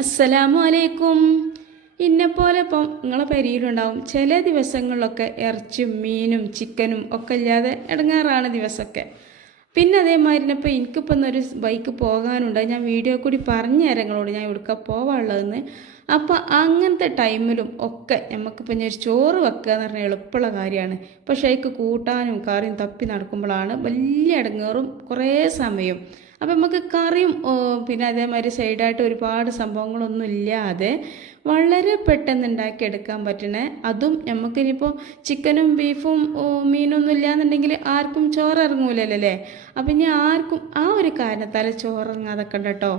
അസ്സലാമു അലൈക്കും ഇന്നെപ്പോലെ ഇപ്പം നിങ്ങളെ പരിയിലുണ്ടാവും ചില ദിവസങ്ങളിലൊക്കെ ഇറച്ചും മീനും ചിക്കനും ഒക്കെ ഇല്ലാതെ ഇടങ്ങാറാണ് ദിവസമൊക്കെ. പിന്നെ അതേമാതിരി ഇപ്പോൾ എനിക്കിപ്പോൾ ഇന്നൊരു ബൈക്ക് പോകാനുണ്ട്. ഞാൻ വീഡിയോ കൂടി പറഞ്ഞു തരാം നിങ്ങളോട് ഞാൻ ഇവിടുക്ക പോവാനുള്ളതെന്ന്. അപ്പോൾ അങ്ങനത്തെ ടൈമിലും ഒക്കെ നമുക്കിപ്പോൾ ഞാൻ ഒരു ചോറ് വെക്കുക എന്ന് പറഞ്ഞാൽ എളുപ്പമുള്ള കാര്യമാണ്. പക്ഷേ അതിക്ക് കൂട്ടാനും കറിയും തപ്പി നടക്കുമ്പോഴാണ് വലിയ ഇടങ്ങേറും കുറേ സമയം. അപ്പം നമുക്ക് കറിയും പിന്നെ അതേമാതിരി സൈഡായിട്ട് ഒരുപാട് സംഭവങ്ങളൊന്നും ഇല്ലാതെ വളരെ പെട്ടെന്ന് ഉണ്ടാക്കിയെടുക്കാൻ പറ്റണേ. അതും നമുക്കിനിയിപ്പോൾ ചിക്കനും ബീഫും മീനൊന്നും ഇല്ലാന്നുണ്ടെങ്കിൽ ആർക്കും ചോറ് ഇറങ്ങൂലല്ലോ അല്ലേ അപ്പം ഇനി ആർക്കും ആ ഒരു കാരണത്താൽ ചോറിറങ്ങാതൊക്കെ ഉണ്ട് കേട്ടോ.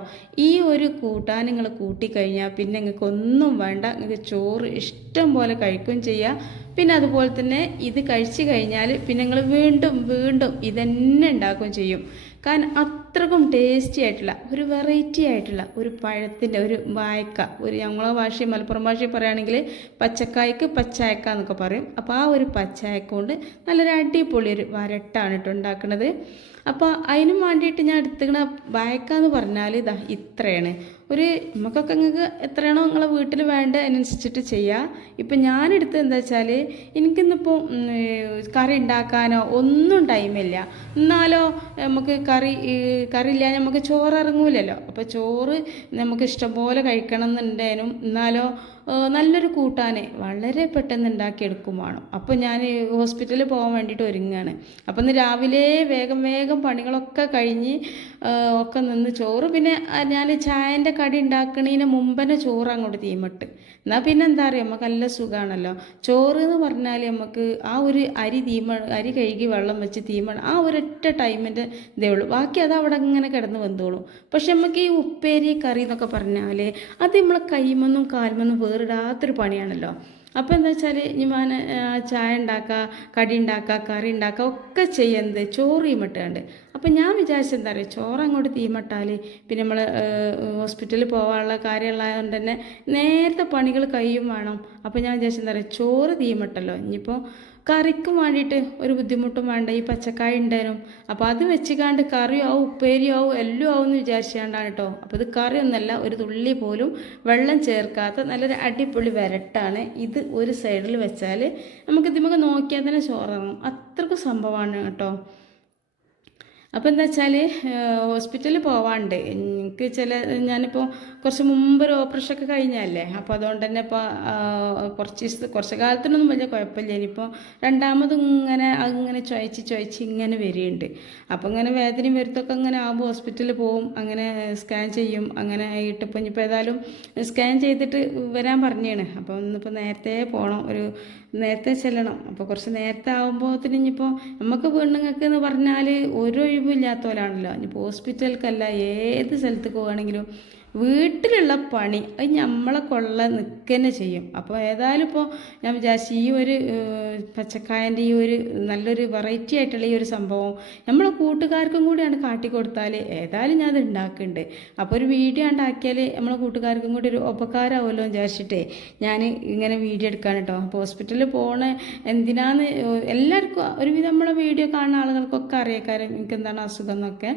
ഈ ഒരു കൂട്ടാൻ നിങ്ങൾ കൂട്ടിക്കഴിഞ്ഞാൽ പിന്നെ നിങ്ങൾക്ക് ഒന്നും വേണ്ട. നിങ്ങൾക്ക് ചോറ് ഇഷ്ടം പോലെ കഴിക്കുകയും ചെയ്യാം. പിന്നെ അതുപോലെ തന്നെ ഇത് കഴിച്ചു കഴിഞ്ഞാൽ പിന്നെ നിങ്ങൾ വീണ്ടും വീണ്ടും ഇതന്നെ ഉണ്ടാക്കുകയും ചെയ്യും. കാരണം അത്രക്കും ടേസ്റ്റി ആയിട്ടുള്ള ഒരു വെറൈറ്റി ആയിട്ടുള്ള ഒരു പഴത്തിന്റെ ഒരു വായക്ക. ഒരു ഞങ്ങളെ ഭാഷയിൽ മലപ്പുറം ഭാഷയിൽ പറയുകയാണെങ്കിൽ പച്ചക്കായ്ക്ക് പച്ചായക്ക എന്നൊക്കെ പറയും. അപ്പോൾ ആ ഒരു പച്ചായക്ക കൊണ്ട് നല്ലൊരു അടിപൊളി ഒരു വരട്ടാണ് കേട്ടോ ഉണ്ടാക്കുന്നത്. അപ്പോൾ അതിനും വേണ്ടിയിട്ട് ഞാൻ എടുത്തുക്കണ വായക്ക എന്ന് പറഞ്ഞാൽ ഇതാ ഇത്രയാണ്. ഒരു നമുക്കൊക്കെ നിങ്ങൾക്ക് എത്രയാണോ നിങ്ങളെ വീട്ടിൽ വേണ്ട അതിനനുസരിച്ചിട്ട് ചെയ്യാം. ഇപ്പം ഞാനെടുത്തത് എന്താ വെച്ചാൽ എനിക്കിന്നിപ്പോൾ കറി ഉണ്ടാക്കാനോ ഒന്നും ടൈമില്ല എന്നാലോ നമുക്ക് കറി കറി ഇല്ലാതെ നമുക്ക് ചോറ് ഇറങ്ങൂലല്ലോ. അപ്പോൾ ചോറ് നമുക്ക് ഇഷ്ടംപോലെ കഴിക്കണം എന്നുണ്ടേനും എന്നാലോ നല്ലൊരു കൂട്ടാനെ വളരെ പെട്ടെന്ന് ഉണ്ടാക്കിയെടുക്കും വേണം. അപ്പോൾ ഞാൻ ഹോസ്പിറ്റലിൽ പോകാൻ വേണ്ടിയിട്ട് ഒരുങ്ങുകയാണ് അപ്പോൾ ഇന്ന് രാവിലെ വേഗം വേഗം പണികളൊക്കെ കഴിഞ്ഞ് ഒക്കെ നിന്ന് ചോറ് പിന്നെ ഞാൻ ചായന്റെ കടി ഉണ്ടാക്കണതിന് മുമ്പന്നെ ചോറ് അങ്ങോട്ട് തീമിട്ട്. എന്നാൽ പിന്നെ എന്താ പറയുക നമുക്ക് നല്ല സുഖമാണല്ലോ ചോറ് എന്ന് പറഞ്ഞാൽ നമുക്ക് ആ ഒരു അരി തീമ അരി കഴുകി വെള്ളം വെച്ച് തീമ ആ ഒരൊറ്റ ടൈമിന്റെ ഇതേ ഉള്ളൂ. ബാക്കി അത് അവിടെ ഇങ്ങനെ കിടന്ന് വെന്തോളും. പക്ഷെ നമുക്ക് ഈ ഉപ്പേരി കറി എന്നൊക്കെ പറഞ്ഞാൽ അത് നമ്മളെ കൈമൊന്നും കാൽമൊന്നും വേറിടാത്തൊരു പണിയാണല്ലോ. അപ്പോൾ എന്താ വെച്ചാൽ ഞാൻ ചായ ഉണ്ടാക്കുക കടി ഉണ്ടാക്കുക കറി ഉണ്ടാക്കുക ഒക്കെ ചെയ്യുന്നത് ചോറ് തീമട്ടാണ്ട് അപ്പം ഞാൻ വിചാരിച്ചത് എന്താ പറയുക ചോറ് അങ്ങോട്ട് തീമട്ടാൽ പിന്നെ നമ്മൾ ഹോസ്പിറ്റലിൽ പോകാനുള്ള കാര്യമുള്ളതുകൊണ്ട് തന്നെ നേരത്തെ പണികൾ കഴിയും വേണം. അപ്പോൾ ഞാൻ വിചാരിച്ചത് എന്താ പറയുക ചോറ് തീമട്ടല്ലോ ഇനിയിപ്പോൾ കറിക്കും വേണ്ടിയിട്ട് ഒരു ബുദ്ധിമുട്ടും വേണ്ട. ഈ പച്ചക്കായ ഉണ്ടായിരുന്നു. അപ്പോൾ അത് വെച്ചുകാണ്ട് കറിയോ ആവും ഉപ്പേരിയോ ആവും എല്ലാം ആവും എന്ന് വിചാരിച്ചുകൊണ്ടാണ് കേട്ടോ അപ്പോൾ ഇത് കറിയൊന്നല്ല ഒരു തുള്ളി പോലും വെള്ളം ചേർക്കാത്ത നല്ലൊരു അടിപൊളി വരട്ടാണ്. ഇത് ഒരു സൈഡിൽ വെച്ചാൽ നമുക്ക് ഇതിമൊക്കെ നോക്കിയാൽ തന്നെ ചോറിറങ്ങും അത്രക്കും സംഭവമാണ് കേട്ടോ അപ്പോൾ എന്താ വെച്ചാൽ ഹോസ്പിറ്റലിൽ പോവാണ്ട്. എനിക്ക് ചില ഞാനിപ്പോൾ കുറച്ച് മുമ്പ് ഒരു ഓപ്പറേഷൻ ഒക്കെ കഴിഞ്ഞല്ലേ? അപ്പോൾ അതുകൊണ്ട് തന്നെ ഇപ്പോൾ കുറച്ച് ദിവസം കുറച്ച് കാലത്തിനൊന്നും വലിയ കുഴപ്പമില്ല. ഇനിയിപ്പോൾ രണ്ടാമതും ഇങ്ങനെ അങ്ങനെ ചുവച്ച് ചുവച്ച് ഇങ്ങനെ വരികയുണ്ട്. അപ്പോൾ ഇങ്ങനെ വേദനയും വരുത്തൊക്കെ അങ്ങനെ ആകുമ്പോൾ ഹോസ്പിറ്റലിൽ പോവും അങ്ങനെ സ്കാൻ ചെയ്യും അങ്ങനെ ആയിട്ട് ഇപ്പോൾ ഇനിയിപ്പോൾ ഏതായാലും സ്കാൻ ചെയ്തിട്ട് വരാൻ പറഞ്ഞാണ്. അപ്പോൾ ഇന്നിപ്പോൾ നേരത്തെ പോകണം ഒരു നേരത്തെ ചെല്ലണം. അപ്പോൾ കുറച്ച് നേരത്തെ ആകുമ്പോഴത്തേന് ഇനിയിപ്പോൾ നമുക്ക് പെണ്ണുങ്ങൾക്ക് എന്ന് പറഞ്ഞാൽ ഒരു ഒഴിവില്ലാത്തവരാണല്ലോ ഇനിയിപ്പോൾ ഹോസ്പിറ്റലിലേക്കല്ല ഏത് സ്ഥലത്തേക്ക് പോവുകയാണെങ്കിലും വീട്ടിലുള്ള പണി അത് നമ്മളെ കൊള്ള നിൽക്കുക ചെയ്യും. അപ്പോൾ ഏതായാലും ഇപ്പോൾ ഞാൻ വിചാരിച്ചു ഈ ഒരു പച്ചക്കായന്റെ ഈ ഒരു നല്ലൊരു വെറൈറ്റി ആയിട്ടുള്ള ഈ ഒരു സംഭവം നമ്മളെ കൂട്ടുകാർക്കും കൂടിയാണ് കാട്ടിക്കൊടുത്താൽ ഏതായാലും ഞാൻ ഉണ്ടാക്കുന്നുണ്ട് അപ്പോൾ ഒരു വീഡിയോ ഉണ്ടാക്കിയാൽ നമ്മളെ കൂട്ടുകാർക്കും കൂടി ഒരു ഉപകാരമാവുമല്ലോ വിചാരിച്ചിട്ടേ ഞാൻ ഇങ്ങനെ വീഡിയോ എടുക്കാൻ കേട്ടോ അപ്പോൾ ഹോസ്പിറ്റലിൽ പോണ എന്തിനാന്ന് എല്ലാവർക്കും ഒരുവിധം നമ്മളെ വീഡിയോ കാണുന്ന ആളുകൾക്കൊക്കെ അറിയാക്കാരം എനിക്ക് എന്താണ് അസുഖം എന്നൊക്കെ.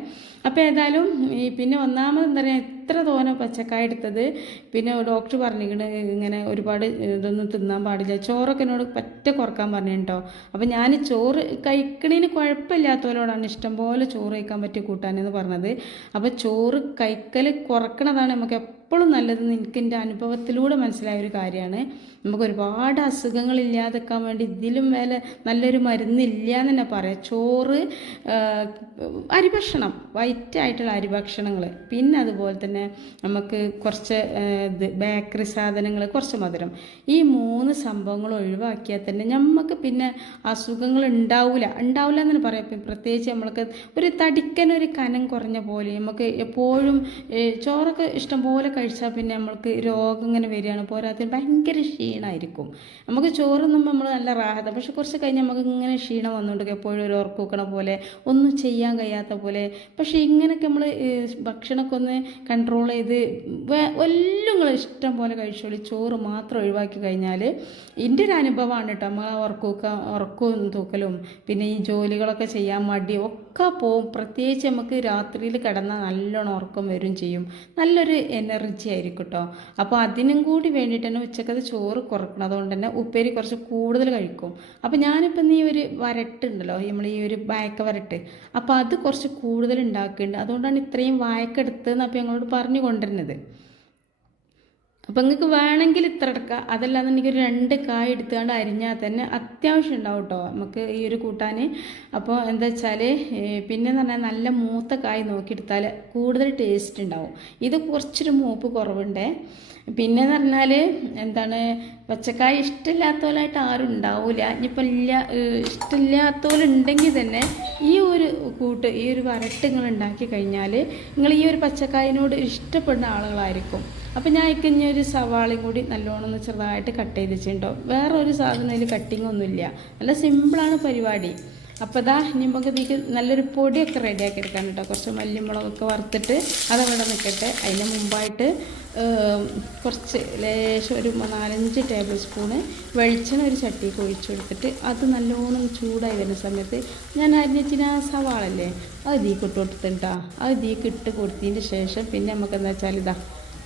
അപ്പോൾ ഏതായാലും ഈ പിന്നെ ഒന്നാമത് എന്താ പറയുക എത്ര തോന പച്ചക്കായ എടുത്തത്? പിന്നെ ഡോക്ടർ പറഞ്ഞിരിക്കണ് ഇങ്ങനെ ഒരുപാട് ഇതൊന്നും തിന്നാൻ പാടില്ല. ചോറൊക്കെ എന്നോട് പറ്റ കുറയ്ക്കാൻ പറഞ്ഞിട്ടോ അപ്പം ഞാൻ ചോറ് കഴിക്കണേന് കുഴപ്പമില്ലാത്തവരോടാണ് ഇഷ്ടംപോലെ ചോറ് കഴിക്കാൻ പറ്റിയ കൂട്ടാനെന്ന് പറഞ്ഞത്. അപ്പോൾ ചോറ് കഴിക്കൽ കുറക്കണതാണ് നമുക്ക് എപ്പോഴും നല്ലത് എനിക്ക് എന്റെ അനുഭവത്തിലൂടെ മനസ്സിലായ ഒരു കാര്യമാണ്. നമുക്ക് ഒരുപാട് അസുഖങ്ങൾ ഇല്ലാതെക്കാൻ വേണ്ടി ഇതിലും മേലെ നല്ലൊരു മരുന്നില്ല എന്ന് തന്നെ പറയാം. ചോറ് അരിഭക്ഷണം വൈറ്റ് ആയിട്ടുള്ള അരിഭക്ഷണങ്ങൾ പിന്നെ അതുപോലെ തന്നെ നമുക്ക് കുറച്ച് ഇത് ബേക്കറി സാധനങ്ങൾ കുറച്ച് മധുരം. ഈ മൂന്ന് സംഭവങ്ങൾ ഒഴിവാക്കിയാൽ തന്നെ നമുക്ക് പിന്നെ അസുഖങ്ങൾ ഉണ്ടാവില്ല ഉണ്ടാവില്ല എന്ന് തന്നെ പറയാം. പ്രത്യേകിച്ച് നമ്മൾക്ക് ഒരു തടിക്കനൊരു കനം കുറഞ്ഞ പോലെ നമുക്ക് എപ്പോഴും ചോറൊക്കെ ഇഷ്ടം പോലെ കഴിച്ചാൽ പിന്നെ നമ്മൾക്ക് രോഗം ഇങ്ങനെ വരികയാണ്. പോരാത്തിന് ഭയങ്കര ക്ഷീണമായിരിക്കും നമുക്ക് ചോറൊന്നും നമ്മൾ നല്ല റാഹത പക്ഷെ കുറച്ച് കഴിഞ്ഞ് നമുക്ക് ഇങ്ങനെ ക്ഷീണം വന്നുകൊണ്ട് എപ്പോഴും ഒരു ഉറക്കൂക്കണ പോലെ ഒന്നും ചെയ്യാൻ കഴിയാത്ത പോലെ. പക്ഷേ ഇങ്ങനെയൊക്കെ നമ്മൾ ഭക്ഷണമൊക്കെ ഒന്ന് കൺട്രോൾ ചെയ്ത് എല്ലാം ഇഷ്ടം പോലെ കഴിച്ചോളി. ചോറ് മാത്രം ഒഴിവാക്കി കഴിഞ്ഞാൽ എന്റെ ഒരു അനുഭവമാണ് കേട്ടോ. നമ്മൾ ഉറക്കൂക്ക ഉറക്കവും തൂക്കലും പിന്നെ ഈ ജോലികളൊക്കെ ചെയ്യാൻ മടി ഒക്കെ പോവും. പ്രത്യേകിച്ച് നമുക്ക് രാത്രിയിൽ കിടന്നാൽ നല്ലോണം ഉറക്കം വരും ചെയ്യും. നല്ലൊരു എനർജി അലർജി ആയിരിക്കും കേട്ടോ അപ്പോൾ അതിനും കൂടി വേണ്ടിയിട്ട് തന്നെ ഉച്ചക്കത് ചോറ് കുറക്കണം അതുകൊണ്ട് തന്നെ ഉപ്പേരി കുറച്ച് കൂടുതൽ കഴിക്കും. അപ്പോൾ ഞാനിപ്പം ഈ ഒരു വരട്ടുണ്ടല്ലോ. നമ്മൾ ഈ ഒരു വായക്ക വരട്ട്. അപ്പോൾ അത് കുറച്ച് കൂടുതൽ ഉണ്ടാക്കുന്നുണ്ട്. അതുകൊണ്ടാണ് ഇത്രയും വായക്കെടുത്തതെന്ന് അപ്പോൾ ഞങ്ങളോട് പറഞ്ഞു കൊണ്ടിരുന്നത് അപ്പം നിങ്ങൾക്ക് വേണമെങ്കിൽ ഇത്ര എടുക്കുക അതല്ലാന്നുണ്ടെങ്കിൽ ഒരു രണ്ട് കായ് എടുത്തുകൊണ്ട് അരിഞ്ഞാൽ തന്നെ അത്യാവശ്യം ഉണ്ടാവും കേട്ടോ. നമുക്ക് ഈ ഒരു കൂട്ടാൻ. അപ്പോൾ എന്താ വെച്ചാൽ പിന്നെ എന്ന് പറഞ്ഞാൽ നല്ല മൂത്ത കായ് നോക്കിയെടുത്താൽ കൂടുതൽ ടേസ്റ്റ് ഉണ്ടാവും. ഇത് കുറച്ചൊരു മൂപ്പ് കുറവുണ്ടേ. പിന്നെ എന്ന് പറഞ്ഞാൽ എന്താണ് പച്ചക്കായ ഇഷ്ടമില്ലാത്തവരായിട്ട് ആരും ഉണ്ടാവില്ല ഇനിയിപ്പോൾ ഇല്ല ഇഷ്ടമില്ലാത്തവരുണ്ടെങ്കിൽ തന്നെ ഈ ഒരു കൂട്ട് ഈ ഒരു വരട്ട് നിങ്ങൾ ഉണ്ടാക്കി കഴിഞ്ഞാൽ നിങ്ങൾ ഈ ഒരു പച്ചക്കായനോട് ഇഷ്ടപ്പെടുന്ന ആളുകളായിരിക്കും. അപ്പം ഞാൻ ഇക്കഞ്ഞ ഒരു സവാളയും കൂടി നല്ലോണം ഒന്ന് ചെറുതായിട്ട് കട്ട് ചെയ്ത് വെച്ചിട്ടുണ്ടോ? വേറെ ഒരു സാധനം അതിൽ കട്ടിങ് ഒന്നുമില്ല. നല്ല സിമ്പിളാണ് പരിപാടി. അപ്പോൾ ഇതാ ഇനി നമുക്ക് ഇതിക്ക് നല്ലൊരു പൊടിയൊക്കെ റെഡിയാക്കി എടുക്കാൻ കേട്ടോ. കുറച്ച് മല്ലിമുളകൊക്കെ വറുത്തിട്ട് അതവിടെ നിൽക്കട്ടെ അതിന് മുമ്പായിട്ട് കുറച്ച് ലേശം ഒരു നാലഞ്ച് ടേബിൾ സ്പൂണ് വെളിച്ചെണ്ണ ഒരു ചട്ടിക്ക് ഒഴിച്ചു കൊടുത്തിട്ട് അത് നല്ലോണം ചൂടായി വരുന്ന സമയത്ത് ഞാൻ അരിഞ്ഞിച്ചിന് സവാളല്ലേ അത് ഇതിലേക്ക് ഇട്ട് കൊടുത്തിട്ടാ അത് ഇതിലേക്ക് ഇട്ട് കൊടുത്തതിന്റെ ശേഷം പിന്നെ നമുക്ക് എന്താ വെച്ചാൽ ഇതാ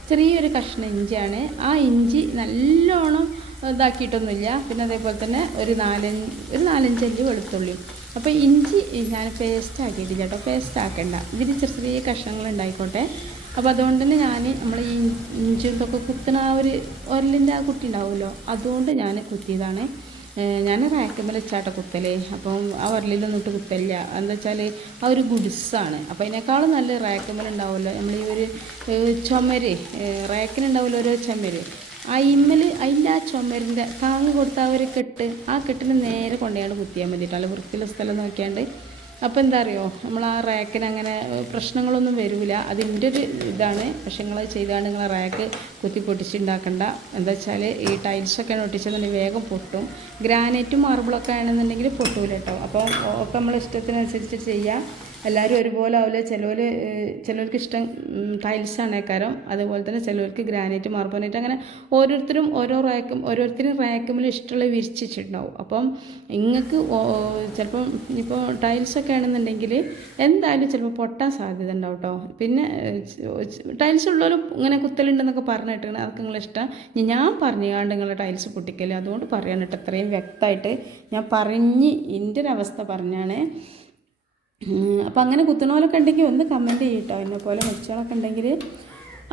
ചെറിയൊരു കഷ്ണം ഇഞ്ചിയാണ്. ആ ഇഞ്ചി നല്ലോണം ഇതാക്കിയിട്ടൊന്നുമില്ല. പിന്നെ അതേപോലെ തന്നെ ഒരു നാലഞ്ച് ഒരു നാലഞ്ചല്ലി വെളുത്തുള്ളി. അപ്പോൾ ഇഞ്ചി ഞാൻ പേസ്റ്റ് ആക്കിയിട്ടില്ല കേട്ടോ. പേസ്റ്റ് ആക്കണ്ട. ഇതിൽ ചെറിയ ചെറിയ കഷ്ണങ്ങൾ ഉണ്ടായിക്കോട്ടെ അപ്പോൾ അതുകൊണ്ട് തന്നെ ഞാൻ നമ്മൾ ഈ ഇഞ്ചി ഇതൊക്കെ കുത്തുന്ന ആ ഒരു ഒരലിന്റെ ആ കുട്ടി ഉണ്ടാവുമല്ലോ. അതുകൊണ്ട് ഞാൻ കുത്തിയതാണ്. ഞാൻ റാക്കുമ്മൽ വെച്ചാട്ട കുത്തൽ. അപ്പം ആ വരലിലൊന്നും ഇട്ട് കുത്തല്ല എന്താ വെച്ചാൽ ആ ഒരു ഗുഡ്സാണ്. അപ്പം അതിനേക്കാളും നല്ല റാക്കുമ്മൽ ഉണ്ടാവുമല്ലോ. നമ്മൾ ഈ ഒരു ചുമര്. റാക്കിനുണ്ടാവുമല്ലോ ഓരോ ചുമര്. ആ ഇമ്മൽ അതിന്റെ ആ ചുമരിന്റെ താങ്ങ് കൊടുത്ത ആ ഒരു കെട്ട് ആ കെട്ടിന് നേരെ കൊണ്ടുപോയാണ് കുത്തിയാൽ മതി കേട്ടോ അല്ല വൃത്തിയുള്ള സ്ഥലം നോക്കിയാണ്ട് അപ്പോൾ എന്താ അറിയോ നമ്മൾ ആ റാക്കിന് അങ്ങനെ പ്രശ്നങ്ങളൊന്നും വരില്ല അതിന്റെ ഒരു ഇതാണ്. പക്ഷേ നിങ്ങൾ ചെയ്താണ് നിങ്ങൾ റാക്ക് കുത്തി പൊട്ടിച്ചുണ്ടാക്കണ്ട എന്താ വെച്ചാൽ ഈ ടൈൽസൊക്കെ ഒട്ടിച്ചെന്നുണ്ടെങ്കിൽ വേഗം പൊട്ടും. ഗ്രാനൈറ്റും മാർബിളൊക്കെ ആണെന്നുണ്ടെങ്കിൽ പൊട്ടൂല കേട്ടോ അപ്പോൾ ഒക്കെ നമ്മൾ ഇഷ്ടത്തിനനുസരിച്ച് ചെയ്യാം. എല്ലാവരും ഒരുപോലെ ആവില്ല. ചിലവർ ചിലവർക്ക് ഇഷ്ടം ടൈൽസാണ് കാരം അതുപോലെ തന്നെ ചിലവർക്ക് ഗ്രാനൈറ്റ് മാർബോണൈറ്റ് അങ്ങനെ ഓരോരുത്തരും ഓരോ റാക്കും ഓരോരുത്തരും റാക്കുമ്പിൽ ഇഷ്ടമുള്ള വിരിച്ചിട്ടുണ്ടാവും. അപ്പം നിങ്ങൾക്ക് ചിലപ്പം ഇപ്പോൾ ടൈൽസൊക്കെ ആണെന്നുണ്ടെങ്കിൽ എന്തായാലും ചിലപ്പോൾ പൊട്ടാൻ സാധ്യത ഉണ്ടാവും കേട്ടോ പിന്നെ ടൈൽസ് ഉള്ളവർ ഇങ്ങനെ കുത്തലുണ്ടെന്നൊക്കെ പറഞ്ഞിട്ടാണ് അതൊക്കെ നിങ്ങളിഷ്ടം ഞാൻ പറഞ്ഞുകൊണ്ട് നിങ്ങളെ ടൈൽസ് പൊട്ടിക്കൽ. അതുകൊണ്ട് പറയാൻ കേട്ടോ അത്രയും വ്യക്തമായിട്ട് ഞാൻ പറഞ്ഞ് എന്റെ ഒരു അവസ്ഥ പറഞ്ഞാണ് അപ്പോൾ അങ്ങനെ കുത്തണോലൊക്കെ ഉണ്ടെങ്കിൽ ഒന്ന് കമന്റ് ചെയ്യട്ടോ. എന്നെ പോലെ മെച്ചോളൊക്കെ ഉണ്ടെങ്കിൽ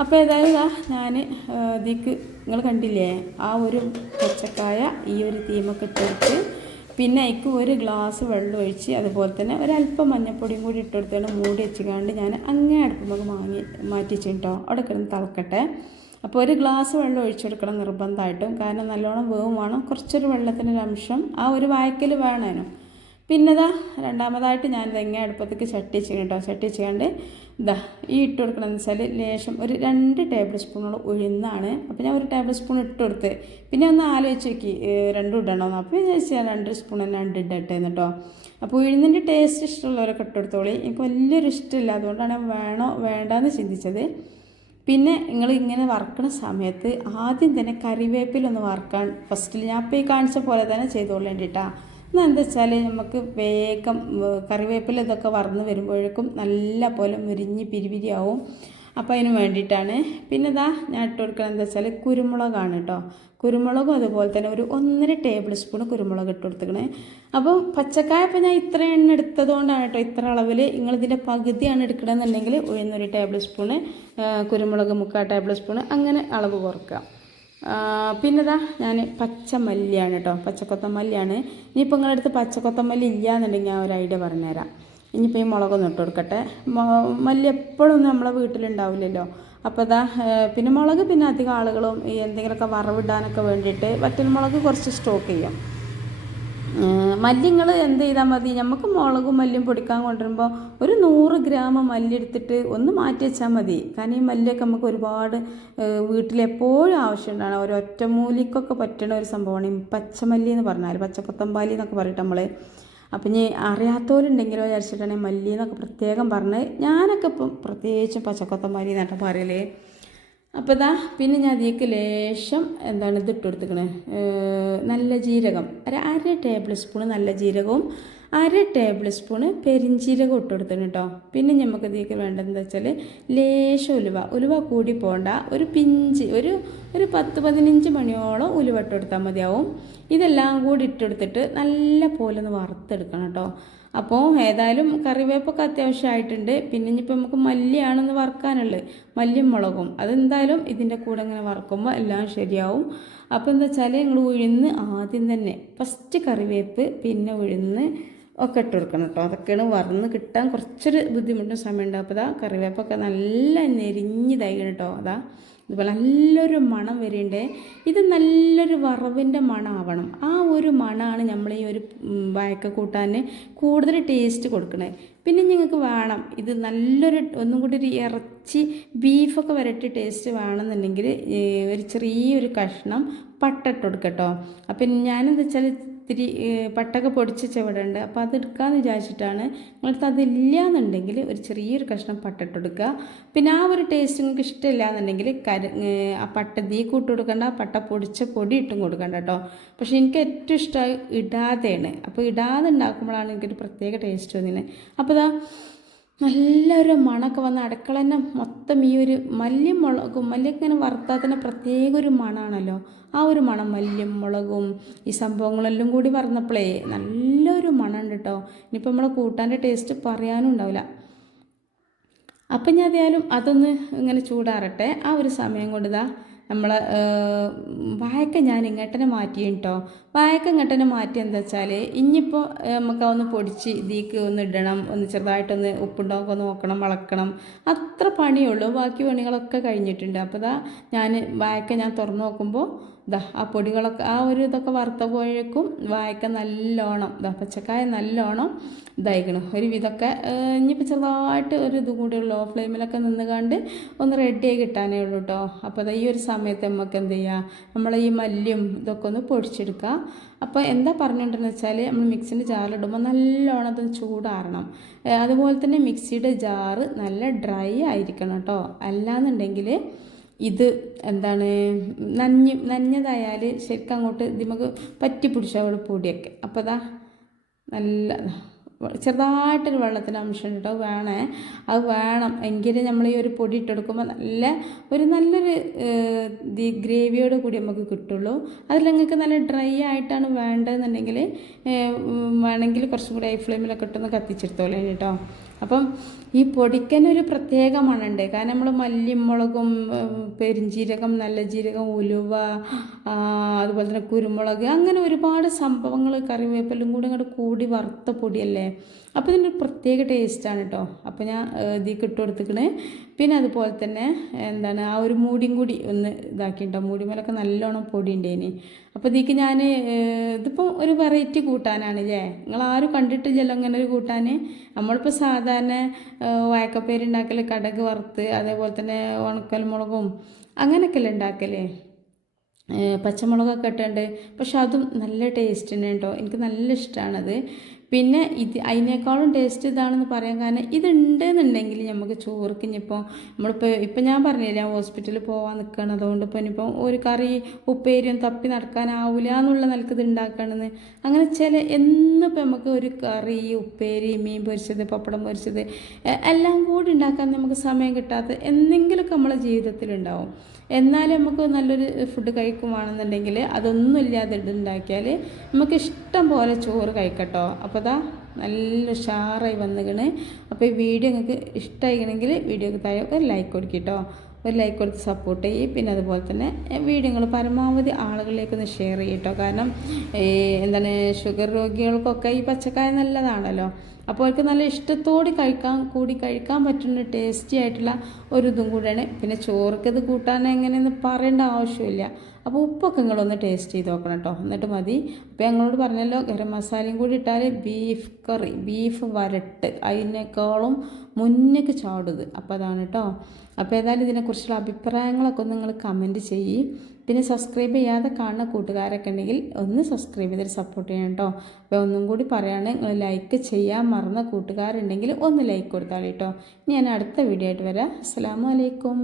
അപ്പോൾ ഏതായാലും ഞാൻ ഇതിക്ക് നിങ്ങൾ കണ്ടില്ലേ? ആ ഒരു പച്ചക്കായ ഈ ഒരു തീമൊക്കെ ഇട്ടെടുത്ത് പിന്നെ അതിക്ക് ഒരു ഗ്ലാസ് വെള്ളം ഒഴിച്ച് അതുപോലെ തന്നെ ഒരല്പം മഞ്ഞപ്പൊടിയും കൂടി ഇട്ടെടുത്താണ് മൂടി വെച്ചുകൊണ്ട് ഞാൻ അങ്ങേ അടുപ്പുമ്പോൾ വാങ്ങി മാറ്റിച്ചു കേട്ടോ അവിടെ കിടന്ന് തിളക്കട്ടെ. അപ്പോൾ ഒരു ഗ്ലാസ് വെള്ളം ഒഴിച്ചു കൊടുക്കണം നിർബന്ധമായിട്ടും. കാരണം നല്ലോണം വേവും വേണം. കുറച്ചൊരു വെള്ളത്തിനൊരു അംശം ആ ഒരു വായ്ക്കൽ വേണേനും. പിന്നെതാ രണ്ടാമതായിട്ട് ഞാൻ തെങ്ങ അടുപ്പത്തേക്ക് ചട്ടി കേട്ടോ. ചട്ടി ചെയ്യാണ്ട് ഇതാ ഈ ഇട്ട് കൊടുക്കണമെന്ന് വെച്ചാൽ ലേശം ഒരു രണ്ട് ടേബിൾ സ്പൂണോളം ഉഴുന്നാണ്. അപ്പോൾ ഞാൻ ഒരു ടേബിൾ സ്പൂൺ ഇട്ട് കൊടുത്ത് പിന്നെ ഒന്ന് ആലോചിച്ച് നോക്കി രണ്ടും ഇടണമെന്ന് അപ്പോൾ ഞാൻ വെച്ചാൽ രണ്ട് സ്പൂൺ തന്നെ രണ്ട് ഇടട്ടെ കേട്ടോ. അപ്പോൾ ഉഴുന്നിന്റെ ടേസ്റ്റ് ഇഷ്ടമുള്ളവരൊക്കെ ഇട്ട് കൊടുത്തോളി. എനിക്ക് വലിയൊരു ഇഷ്ടമില്ല. അതുകൊണ്ടാണ് വേണോ വേണ്ടെന്ന് ചിന്തിച്ചത്. പിന്നെ നിങ്ങൾ ഇങ്ങനെ വറുക്കുന്ന സമയത്ത് ആദ്യം തന്നെ കറിവേപ്പിലൊന്ന് വറുക്കാൻ ഫസ്റ്റിൽ ഞാൻ ഇപ്പോൾ ഈ കാണിച്ച പോലെ തന്നെ ചെയ്തോളേണ്ടിട്ടാ. എന്നാൽ എന്താ വെച്ചാൽ നമുക്ക് വേഗം കറിവേപ്പില ഇതൊക്കെ വറന്ന് വരുമ്പോഴേക്കും നല്ല പോലെ മുരിഞ്ഞ് പിരിപിരിയാവും. അപ്പോൾ അതിന് വേണ്ടിയിട്ടാണ്. പിന്നെ ഇതാ ഞാൻ ഇട്ട് കൊടുക്കുന്നത് എന്താ വെച്ചാൽ കുരുമുളകാണ് കേട്ടോ കുരുമുളകും അതുപോലെ തന്നെ ഒരു ഒന്നര ടേബിൾ സ്പൂൺ കുരുമുളക് ഇട്ട് കൊടുത്തിക്കണേ. അപ്പോൾ പച്ചക്കായ ഇപ്പോൾ ഞാൻ ഇത്ര എണ്ണ എടുത്തത് കൊണ്ടാണ് കേട്ടോ ഇത്ര അളവിൽ നിങ്ങളിതിന്റെ പകുതിയാണ് എടുക്കണമെന്നുണ്ടെങ്കിൽ ഉയർന്നൊരു ടേബിൾ സ്പൂണ് കുരുമുളക് മുക്കാൽ ടേബിൾ സ്പൂണ് അങ്ങനെ അളവ് കുറക്കുക പിന്നെ ഇതാ ഞാൻ പച്ചമല്ലിയാണ് കേട്ടോ പച്ചക്കൊത്തമല്ലിയാണ്. ഇനിയിപ്പോൾ നിങ്ങളുടെ അടുത്ത് പച്ചക്കൊത്തമല്ലി ഇല്ല എന്നുണ്ടെങ്കിൽ ഞാൻ ഒരു ഐഡിയ പറഞ്ഞുതരാം. ഇനിയിപ്പോൾ ഈ മുളകൊന്ന് ഇട്ട് കൊടുക്കട്ടെ. മല്ലി എപ്പോഴും നമ്മളെ വീട്ടിലുണ്ടാവില്ലല്ലോ. അപ്പോൾ ഇതാ പിന്നെ മുളക് പിന്നെ അധികം ആളുകളും ഈ എന്തെങ്കിലുമൊക്കെ വറവിടാനൊക്കെ വേണ്ടിയിട്ട് വറ്റൽ മുളക് കുറച്ച് സ്റ്റോക്ക് ചെയ്യും. മല്ലിങ്ങൾ എന്ത് ചെയ്താൽ മതി? നമുക്ക് മുളകും മല്ലിയും പൊടിക്കാൻ കൊണ്ടുവരുമ്പോൾ ഒരു നൂറ് ഗ്രാം മല്ലി എടുത്തിട്ട് ഒന്ന് മാറ്റി വെച്ചാൽ മതി. കാരണം ഈ മല്ലിയൊക്കെ നമുക്ക് ഒരുപാട് വീട്ടിലെപ്പോഴും ആവശ്യമുണ്ടാണ് ഒരു ഒറ്റമൂലിക്കൊക്കെ പറ്റണ ഒരു സംഭവമാണ്. ഈ പച്ചമല്ലി എന്ന് പറഞ്ഞാൽ പച്ചപ്പത്തമ്പാലി എന്നൊക്കെ പറയട്ടെ നമ്മൾ അപ്പം ഇനി അറിയാത്തവരുണ്ടെങ്കിലോ വിചാരിച്ചിട്ടാണെങ്കിൽ മല്ലി എന്നൊക്കെ പ്രത്യേകം പറഞ്ഞ് ഞാനൊക്കെ ഇപ്പം പ്രത്യേകിച്ചും പച്ചക്കൊത്തമ്പാലി എന്നൊക്കെ പറയലേ. അപ്പോൾ ഇതാ പിന്നെ ഞാൻ അതിലേക്ക് ലേശം എന്താണ് ഇതിട്ട് കൊടുത്തിക്കണേ നല്ല ജീരകം. ഒരു അര ടേബിൾ സ്പൂൺ നല്ല ജീരകവും അര ടേബിൾ സ്പൂൺ പെരിഞ്ചീരകം ഇട്ട് കൊടുത്തിന് കേട്ടോ പിന്നെ നമുക്ക് ഇതിലേക്ക് വേണ്ടതെന്ന് വെച്ചാൽ ലേശം ഉലുവ. ഉലുവ കൂടി പോണ്ട. ഒരു പിഞ്ച് ഒരു ഒരു പത്ത് പതിനഞ്ച് മണിയോളം ഉലുവ ഇട്ട് കൊടുത്താൽ മതിയാവും. ഇതെല്ലാം കൂടി ഇട്ടെടുത്തിട്ട് നല്ല പോലെ ഒന്ന് വറുത്തെടുക്കണം കേട്ടോ അപ്പോൾ ഏതായാലും കറിവേപ്പൊക്കെ അത്യാവശ്യമായിട്ടുണ്ട് പിന്നെ ഇനിയിപ്പോൾ നമുക്ക് മല്ലിയാണെന്ന് വറുക്കാനുള്ളത്. മല്ലിയും മുളകും അതെന്തായാലും ഇതിന്റെ കൂടെ ഇങ്ങനെ വറുക്കുമ്പോൾ എല്ലാം ശരിയാവും. അപ്പോൾ എന്താ വെച്ചാൽ നിങ്ങൾ ഉഴുന്ന് ആദ്യം തന്നെ ഫസ്റ്റ് കറിവേപ്പ് പിന്നെ ഉഴുന്ന് ഒക്കെ ഇട്ട് കൊടുക്കണം കേട്ടോ അതൊക്കെയാണ് വറന്ന് കിട്ടാൻ കുറച്ചൊരു ബുദ്ധിമുട്ടും സമയം ഉണ്ടാകും അപ്പോൾ അതാ കറിവേപ്പൊക്കെ നല്ല നെരിഞ്ഞിതായി കേട്ടോ അതാ ഇതുപോലെ നല്ലൊരു മണം വരേണ്ടേ? ഇത് നല്ലൊരു വറവിന്റെ മണമാവണം ആ ഒരു മണമാണ് നമ്മൾ ഈ ഒരു വയക്ക കൂട്ടാൻ കൂടുതൽ ടേസ്റ്റ് കൊടുക്കണേ. പിന്നെ നിങ്ങൾക്ക് വേണം. ഇത് നല്ലൊരു ഒന്നും കൂടി ഒരു ഇറച്ചി ബീഫൊക്കെ വരട്ടി ടേസ്റ്റ് വേണമെന്നുണ്ടെങ്കിൽ ഒരു ചെറിയൊരു കഷ്ണം പട്ടിട്ട് കൊടുക്കട്ടോ. അപ്പം ഞാനെന്താ വെച്ചാൽ ഇത്തിരി പട്ടൊക്കെ പൊടിച്ച് ചെവിടുണ്ട്. അപ്പോൾ അത് എടുക്കാമെന്ന് വിചാരിച്ചിട്ടാണ് നിങ്ങൾക്ക് അതില്ല എന്നുണ്ടെങ്കിൽ ഒരു ചെറിയൊരു കഷ്ണം പട്ടിട്ട് കൊടുക്കുക പിന്നെ ആ ഒരു ടേസ്റ്റ് നിങ്ങൾക്ക് ഇഷ്ടമില്ല എന്നുണ്ടെങ്കിൽ കര ആ പട്ട തീ കൂട്ട് കൊടുക്കണ്ട പട്ട പൊടിച്ച പൊടി ഇട്ടും കൊടുക്കണ്ട കേട്ടോ പക്ഷേ എനിക്ക് ഏറ്റവും ഇഷ്ടമായി ഇടാതെയാണ്. അപ്പോൾ ഇടാതെ ഉണ്ടാക്കുമ്പോഴാണ് എനിക്കൊരു പ്രത്യേക ടേസ്റ്റ് തോന്നിയത്. അപ്പോൾ ഇതാ നല്ലൊരു മണമൊക്കെ വന്ന് അടുക്കള തന്നെ മൊത്തം ഈ ഒരു മല്ലിയും മുളകും മല്ലിയൊക്കെ ഇങ്ങനെ വറുത്താൽ തന്നെ പ്രത്യേക ഒരു മണമാണല്ലോ. ആ ഒരു മണം മല്ലിയും മുളകും ഈ സംഭവങ്ങളെല്ലാം കൂടി വറന്നപ്പോഴേ നല്ലൊരു മണമുണ്ട് കേട്ടോ. ഇനിയിപ്പോൾ നമ്മളെ കൂട്ടാന്റെ ടേസ്റ്റ് പറയാനും ഉണ്ടാവില്ല. അപ്പം ഞാൻ അതൊന്ന് ഇങ്ങനെ ചൂടാറട്ടെ. ആ ഒരു സമയം കൊണ്ട് ഇതാ നമ്മൾ വായക്ക ഞാൻ ഇങ്ങോട്ടനെ മാറ്റി കേട്ടോ വായക്ക ഇങ്ങോട്ടനെ മാറ്റി എന്താ വെച്ചാൽ ഇനിയിപ്പോൾ നമുക്ക് ഒന്ന് പൊടിച്ച് ഇതിക്ക് ഒന്ന് ഇടണം ഒന്ന് ചെറുതായിട്ടൊന്ന് ഉപ്പുണ്ടാവും ഒക്കെ നോക്കണം വളക്കണം അത്ര പണിയുള്ളൂ. ബാക്കി പണികളൊക്കെ കഴിഞ്ഞിട്ടുണ്ട്. അപ്പോൾ ഇതാ ഞാൻ വായക്ക ഞാൻ തുറന്നു നോക്കുമ്പോൾ ഇതാ ആ പൊടികളൊക്കെ ആ ഒരു ഇതൊക്കെ വറുത്ത പോയേക്കും വായക്ക നല്ലോണം ഇതാ പച്ചക്കായ നല്ലോണം ഇതായിക്കണം. ഒരു വിധമൊക്കെ ഇനിയിപ്പോൾ ചെറുതായിട്ട് ഒരു ഇതും കൂടി ലോ ഫ്ലെയിമിലൊക്കെ നിന്ന് കണ്ട് ഒന്ന് റെഡിയായി കിട്ടാനേ ഉള്ളൂ കേട്ടോ അപ്പോൾ ഈ ഒരു സമയത്ത് നമുക്ക് എന്ത് ചെയ്യുക നമ്മൾ ഈ മല്ലിയും ഇതൊക്കെ ഒന്ന് പൊടിച്ചെടുക്കുക അപ്പോൾ എന്താ പറഞ്ഞിട്ടുണ്ടെന്ന് വെച്ചാൽ നമ്മൾ മിക്സിന്റെ ജാറിലിടുമ്പോൾ നല്ലോണം അത് ചൂടാറണം. അതുപോലെ തന്നെ മിക്സിയുടെ ജാറ് നല്ല ഡ്രൈ ആയിരിക്കണം കേട്ടോ അല്ലാന്നുണ്ടെങ്കിൽ ഇത് എന്താണ് നഞ്ഞ് നഞ്ഞതായാൽ ശരിക്കും അങ്ങോട്ട് നമുക്ക് പറ്റി പിടിച്ച അവിടെ പൊടിയൊക്കെ. അപ്പോൾ അതാ നല്ല ചെറുതായിട്ടൊരു വെള്ളത്തിന്റെ അംശം കേട്ടോ വേണേ. അത് വേണം എങ്കിലേ നമ്മൾ ഈ ഒരു പൊടി ഇട്ടെടുക്കുമ്പോൾ നല്ല ഒരു നല്ലൊരു ഗ്രേവിയോട് കൂടി നമുക്ക് കിട്ടുള്ളൂ. അതിൽ നിങ്ങൾക്ക് നല്ല ഡ്രൈ ആയിട്ടാണ് വേണ്ടതെന്നുണ്ടെങ്കിൽ വേണമെങ്കിൽ കുറച്ചും കൂടി ഐ ഫ്ലെയിമിലൊക്കെ ഇട്ടൊന്ന് കത്തിച്ചെടുത്തോളേ കേട്ടോ. അപ്പം ഈ പൊടിക്കനൊരു പ്രത്യേക മണമുണ്ട് കാരണം നമ്മൾ മല്ലിമുളകും പെരിഞ്ജീരകം നല്ല ജീരകം ഉലുവ അതുപോലെ തന്നെ കുരുമുളക് അങ്ങനെ ഒരുപാട് സംഭവങ്ങൾ കറിവേപ്പെല്ലാം കൂടി അങ്ങോട്ട് കൂടി വറുത്ത പൊടിയല്ലേ? അപ്പോൾ ഇതിന്റെ പ്രത്യേക ടേസ്റ്റാണ് കേട്ടോ അപ്പോൾ ഞാൻ ഇതിൽ ഇട്ട് കൊടുത്തിക്കണേ. പിന്നെ അതുപോലെ തന്നെ എന്താണ് ആ ഒരു മൂടിയും കൂടി ഒന്ന് ഇതാക്കിയിട്ടോ. മൂടിമേലൊക്കെ നല്ലോണം പൊടി ഉണ്ടേനി അപ്പോൾ ഇതിക്ക് ഞാൻ ഇതിപ്പോൾ ഒരു വെറൈറ്റി കൂട്ടാനാണ് ഇല്ലേ നിങ്ങൾ ആരും കണ്ടിട്ടില്ലല്ലോ ഇങ്ങനെ ഒരു കൂട്ടാൻ നമ്മളിപ്പോൾ സാധാരണ വായക്കപ്പേര് ഉണ്ടാക്കൽ കടക് വറുത്ത് അതേപോലെ തന്നെ ഉണക്കൽ മുളകും അങ്ങനെയൊക്കെയല്ലേ ഉണ്ടാക്കലേ? പച്ചമുളകൊക്കെ ഇട്ടുണ്ട് പക്ഷെ അതും നല്ല ടേസ്റ്റ് തന്നെ കേട്ടോ എനിക്ക് നല്ല ഇഷ്ടമാണത് പിന്നെ ഇത് അതിനേക്കാളും ടേസ്റ്റ് ഇതാണെന്ന് പറയാൻ കാരണം ഇതുണ്ടെന്നുണ്ടെങ്കിൽ നമുക്ക് ചോർക്ക് ഇനിയിപ്പോൾ നമ്മളിപ്പോൾ ഇപ്പം ഞാൻ പറഞ്ഞില്ല ഹോസ്പിറ്റലിൽ പോകാൻ നിൽക്കണം അതുകൊണ്ട് ഇപ്പോൾ ഇനിയിപ്പോൾ ഒരു കറി ഉപ്പേരിയും തപ്പി നടക്കാനാവില്ല എന്നുള്ള നിലയ്ക്ക് ഇത് ഉണ്ടാക്കണമെന്ന് അങ്ങനെ ചില എന്നിപ്പോൾ നമുക്ക് ഒരു കറി ഉപ്പേരി മീൻ പൊരിച്ചത് പപ്പടം പൊരിച്ചത് എല്ലാം കൂടി ഉണ്ടാക്കാൻ നമുക്ക് സമയം കിട്ടാത്ത എന്തെങ്കിലുമൊക്കെ നമ്മളെ ജീവിതത്തിലുണ്ടാവും. എന്നാലും നമുക്ക് നല്ലൊരു ഫുഡ് കഴിക്കുവാണെന്നുണ്ടെങ്കിൽ അതൊന്നും ഇല്ലാതെ ഉണ്ടാക്കിയാൽ നമുക്ക് ഇഷ്ടം പോലെ ചോറ് കഴിക്കട്ടോ. അപ്പോൾ അതാ നല്ല ഉഷാറായി വന്നിക്കണ്. അപ്പോൾ ഈ വീഡിയോ നിങ്ങൾക്ക് ഇഷ്ടമായിക്കണമെങ്കിൽ വീഡിയോക്ക് താഴെ ഒരു ലൈക്ക് കൊടുക്കിട്ടോ. ഒരു ലൈക്ക് കൊടുത്ത് സപ്പോർട്ട് ചെയ്യും. പിന്നെ അതുപോലെ തന്നെ വീഡിയോകൾ പരമാവധി ആളുകളിലേക്കൊന്ന് ഷെയർ ചെയ്യട്ടോ. കാരണം എന്താണ് ഷുഗർ രോഗികൾക്കൊക്കെ ഈ പച്ചക്കായ നല്ലതാണല്ലോ. അപ്പോൾ അവർക്ക് നല്ല ഇഷ്ടത്തോടെ കഴിക്കാൻ കൂടി കഴിക്കാൻ പറ്റുന്ന ടേസ്റ്റി ആയിട്ടുള്ള ഒരു ഇതും കൂടെയാണ്. പിന്നെ ചോർക്ക് ഇത് കൂട്ടാൻ എങ്ങനെയെന്ന് പറയേണ്ട ആവശ്യമില്ല. അപ്പോൾ ഉപ്പൊക്കെ നിങ്ങളൊന്ന് ടേസ്റ്റ് ചെയ്ത് നോക്കണം കേട്ടോ എന്നിട്ട് മതി. അപ്പോൾ ഞങ്ങളോട് പറഞ്ഞല്ലോ ഗരം മസാലയും കൂടി ഇട്ടാൽ ബീഫ് കറി ബീഫ് വരട്ട്. അതിനേക്കാളും മുന്നേക്ക് ചാടുത് അപ്പോൾ അതാണ് കേട്ടോ അപ്പോൾ ഏതായാലും ഇതിനെക്കുറിച്ചുള്ള അഭിപ്രായങ്ങളൊക്കെ നിങ്ങൾ കമന്റ് ചെയ്യും. പിന്നെ സബ്സ്ക്രൈബ് ചെയ്യാതെ കാണുന്ന കൂട്ടുകാരൊക്കെ ഉണ്ടെങ്കിൽ ഒന്ന് സബ്സ്ക്രൈബ് ചെയ്തിട്ട് സപ്പോർട്ട് ചെയ്യണം കേട്ടോ. അപ്പോൾ ഒന്നും കൂടി പറയുകയാണ് നിങ്ങൾ ലൈക്ക് ചെയ്യാൻ മറന്ന കൂട്ടുകാരുണ്ടെങ്കിൽ ഒന്ന് ലൈക്ക് കൊടുത്താൽ കേട്ടോ. ഞാൻ അടുത്ത വീഡിയോ ആയിട്ട് വരാം. അസ്സാം വലൈക്കും